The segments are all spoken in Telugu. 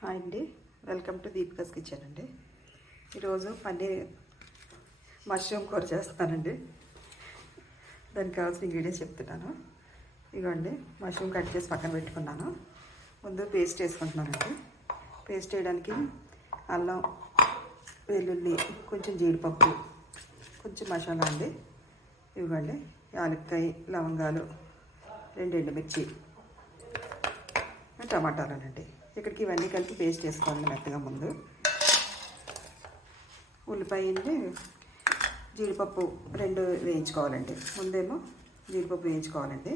హాయ్ అండి, వెల్కమ్ టు దీపికాస్ కిచెన్ అండి. ఈరోజు పన్నీర్ మష్రూమ్ కూర చేస్తానండి. దానికి కావాల్సిన ఇంగ్రీడియంట్స్ చెప్తున్నాను. ఇదిగోండి, మష్రూమ్ కట్ చేసి పక్కన పెట్టుకున్నాను. ముందు పేస్ట్ వేసుకుంటున్నానండి. పేస్ట్ వేయడానికి అల్లం, వెల్లుల్లి, కొంచెం జీడిపప్పు, కొంచెం మసాలా అండి. ఇవ్వండి, యాలక్కాయ, లవంగాలు, 2 ఎండుమిర్చి, టమాటాలండి. ఇక్కడికి ఇవన్నీ కలిపి పేస్ట్ చేసుకోవాలి మెత్తగా. ముందు ఉల్లిపాయని, జీడిపప్పు 2 వేయించుకోవాలండి. ముందేమో జీడిపప్పు వేయించుకోవాలండి.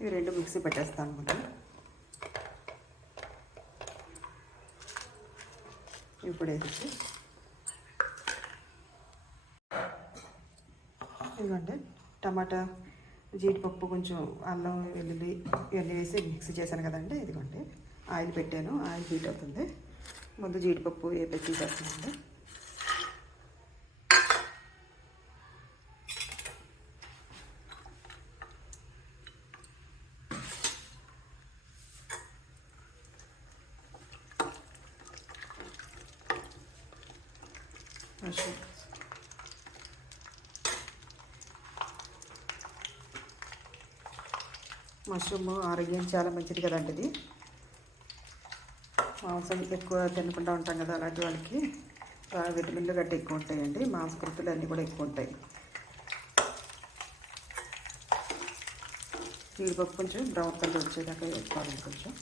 ఇవి 2 మిక్సీ పెట్టేస్తాను ముందు. ఇప్పుడు వేసి ఇదిగోండి, టమాటా, జీడిపప్పు, కొంచెం అల్లం, వెల్లుల్లి ఇవన్నీ వేసి మిక్సీ చేశాను కదండి. ఇదిగోండి, ఆయిల్ పెట్టాను. ఆయిల్ హీట్ అవుతుంది. ముందు జీడిపప్పు వేపేసి చేస్తానండి. మష్రూమ్ ఆరోగ్యానికి చాలా మంచిది కదండి. ఇది మాంసం ఎక్కువ తినకుండా ఉంటాం కదా, అలాంటి వాళ్ళకి విటమిన్లు గట్టి ఎక్కువ ఉంటాయండి. మాంసకృతులు అన్నీ కూడా ఎక్కువ ఉంటాయి. జీడిపప్పు కొంచెం బ్రౌన్ కలర్ వచ్చేదాకా వేసుకోవాలండి. కొంచెం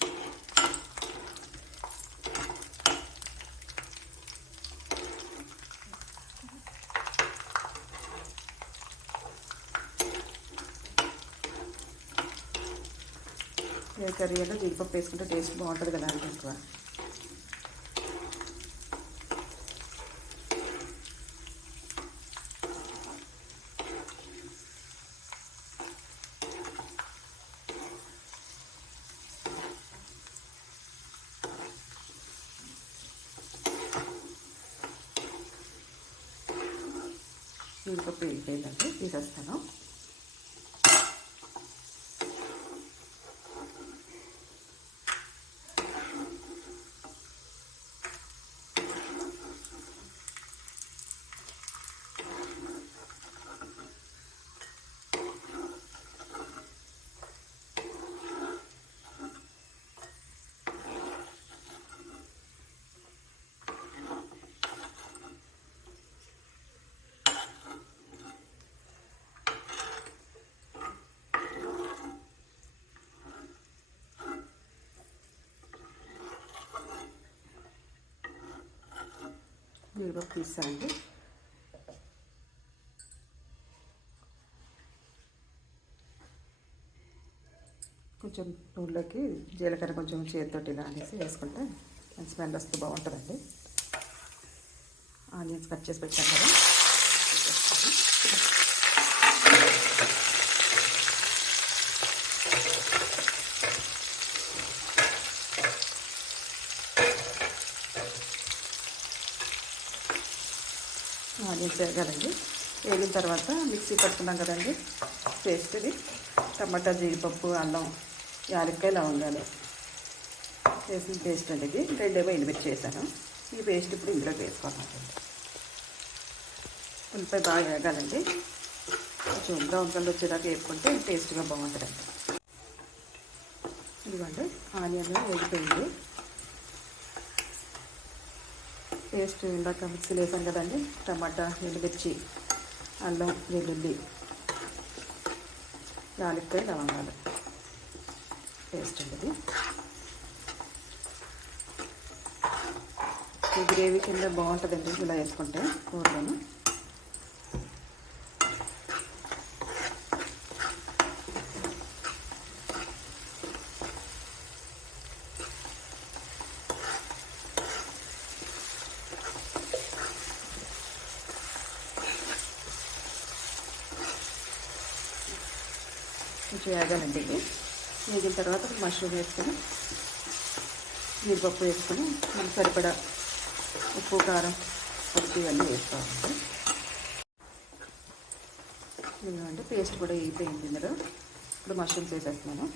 ఏ కర్రీలో జీడిపప్పు వేసుకుంటే టేస్ట్ బాగుంటుంది కదా అండి. ఎక్కువ జీడిపప్పు వేగిపోయిందంటే తీసేస్తాను. జీడిపప్పు తీసానండి. కొంచెం నూనెలోకి జీలకర్ర కొంచెం చేతితోటి ఇలా అనేసి వేసుకుంటే మంచి స్మెల్ వస్తే బాగుంటుందండి. ఆనియన్స్ కట్ చేసి పెట్టాను కదా, ఆనియన్స్ వేగాలండి. వేగిన తర్వాత మిక్సీ పట్టుకున్నాం కదండి పేస్ట్ని, టమాటా, జీడిపప్పు, అల్లం, యాలక్కాయ, లవంగాలు వేసిన పేస్ట్ అండి. ఇది 2 ఎండుమిర్చి వేసాను. ఈ పేస్ట్ ఇప్పుడు ఇందులోకి వేసుకోవాలండి. ఉల్లిపాయ బాగా వేగాలండి. కొంచెం బ్రౌన్ కలర్ వచ్చేదాకా వేపుకుంటే టేస్ట్గా బాగుంటుందండి. ఇదిగోండి, ఆనియన్ వేగిపోయింది. పేస్ట్ ఇందాక మిక్సీలో వేసాం కదండి, టమాటా, ఎండుమిర్చి, అల్లం, వెల్లుల్లి, యాలక్కాయ, లవంగాలు పేస్ట్ అండి. ఈ గ్రేవీ కింద బాగుంటుందండి ఇలా వేసుకుంటే కూరలోను. కొంచెం వేగాలండి. ఇది వేగిన తర్వాత మష్రూమ్ వేసుకొని, జీడిపప్పు వేసుకొని, మనకు సరిపడా ఉప్పు, కారం, పసుపు ఇవన్నీ వేసుకోవాలండి. ఇదిగోండి, పేస్ట్ కూడా వేగిపోయింది ఇందులో. ఇప్పుడు మష్రూమ్స్ వేసేస్తున్నాను.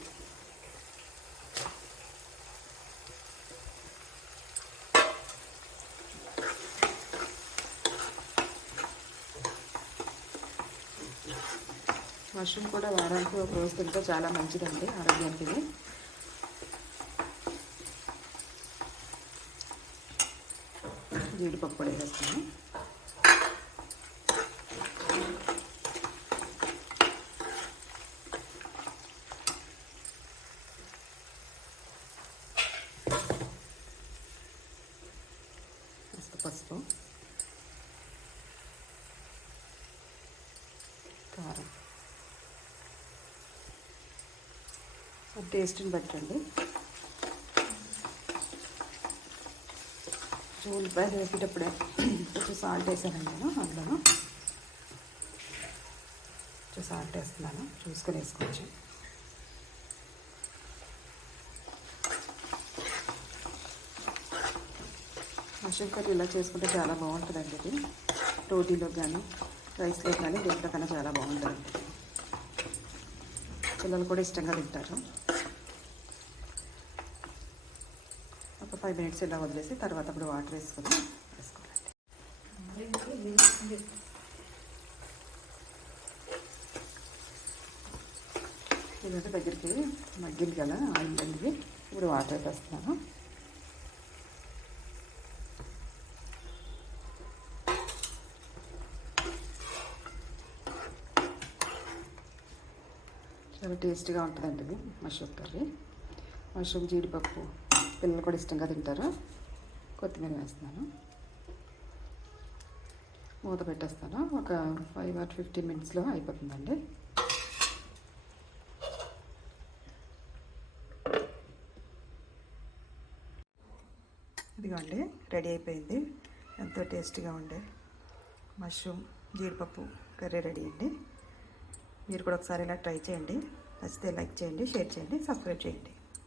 మష్రూమ్ కూడా వారానికి ఒక రోజు తింటే చాలా మంచిదండి ఆరోగ్యానికి. ఇది జీడిపప్పు కూడా వేస్తాను. పసుపు, కారం, టేస్ట్ని బట్టండి. ఉల్లిపాయలు వేసేటప్పుడే కొంచెం సాల్ట్ వేసానండి నేను. అందులో కొంచెం సాల్ట్ వేస్తున్నాను, చూసుకొని వేసుకోవచ్చు. మష్రూమ్ కర్రీ ఇలా చేసుకుంటే చాలా బాగుంటుందండి. ఇది రోటీలో కానీ రైస్లో కానీ దేంట్లో కన్నా చాలా బాగుంటుందండి. పిల్లలు కూడా ఇష్టంగా తింటారు. ఒక 5 మినిట్స్ ఇలా వదిలేసి తర్వాత అప్పుడు వాటర్ వేసుకోవాలండి. ఇదంటే దగ్గరికి మగ్గింది కదా ఆయిల్ దగ్గరికి. ఇప్పుడు వాటర్ వేస్తున్నాను. చాలా టేస్టీగా ఉంటుందండి ఇది మష్రూమ్ కర్రీ. మష్రూమ్, జీడిపప్పు పిల్లలు కూడా ఇష్టంగా తింటారు. కొత్తిమీర వేస్తున్నాను, మూత పెట్టేస్తాను. ఒక 5 or 15 మినిట్స్లో అయిపోతుందండి. ఇదిగోండి రెడీ అయిపోయింది. ఎంతో టేస్టీగా ఉండే మష్రూమ్ జీడిపప్పు కర్రీ రెడీ అండి. మీరు కూడా ఒకసారి ఇలా ట్రై చేయండి. నచ్చితే లైక్ చేయండి, షేర్ చేయండి, సబ్స్క్రైబ్ చేయండి.